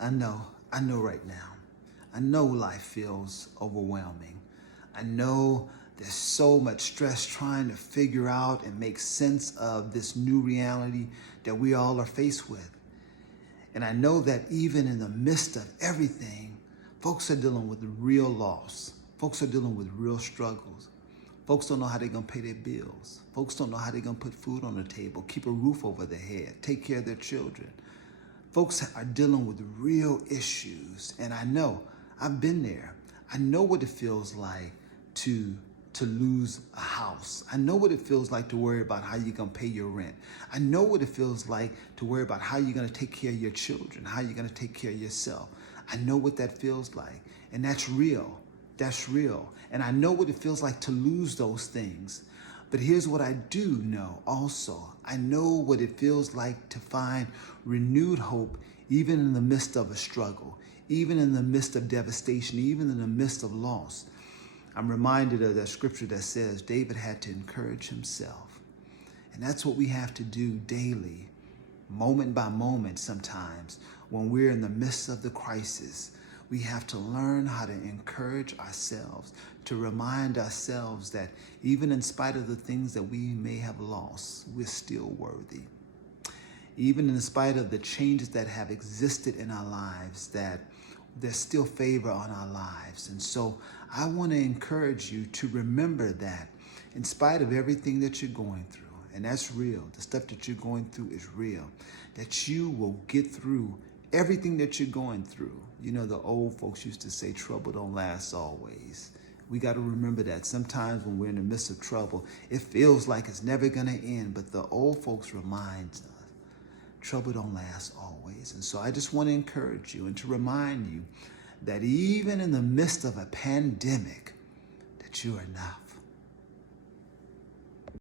I know right now. I know life feels overwhelming. I know there's so much stress trying to figure out and make sense of this new reality that we all are faced with. And I know that even in the midst of everything, folks are dealing with real loss. Folks are dealing with real struggles. Folks don't know how they're going to pay their bills. Folks don't know how they're going to put food on the table, keep a roof over their head, take care of their children. Folks are dealing with real issues. And I know, I've been there. I know what it feels like to lose a house. I know what it feels like to worry about how you're going to pay your rent. I know what it feels like to worry about how you're going to take care of your children, how you're going to take care of yourself. I know what that feels like. And that's real. That's real. And I know what it feels like to lose those things. But here's what I do know also. I know what it feels like to find renewed hope even in the midst of a struggle, even in the midst of devastation, even in the midst of loss. I'm reminded of that scripture that says David had to encourage himself. And that's what we have to do daily, moment by moment sometimes, when we're in the midst of the crisis. We have to learn how to encourage ourselves, to remind ourselves that even in spite of the things that we may have lost, we're still worthy. Even in spite of the changes that have existed in our lives, that there's still favor on our lives. And so I want to encourage you to remember that in spite of everything that you're going through, and that's real, the stuff that you're going through is real, that you will get through everything that you're going through. You know, the old folks used to say trouble don't last always. We got to remember that sometimes when we're in the midst of trouble, it feels like it's never going to end. But the old folks remind us, trouble don't last always. And so I just want to encourage you and to remind you that even in the midst of a pandemic, that you are enough.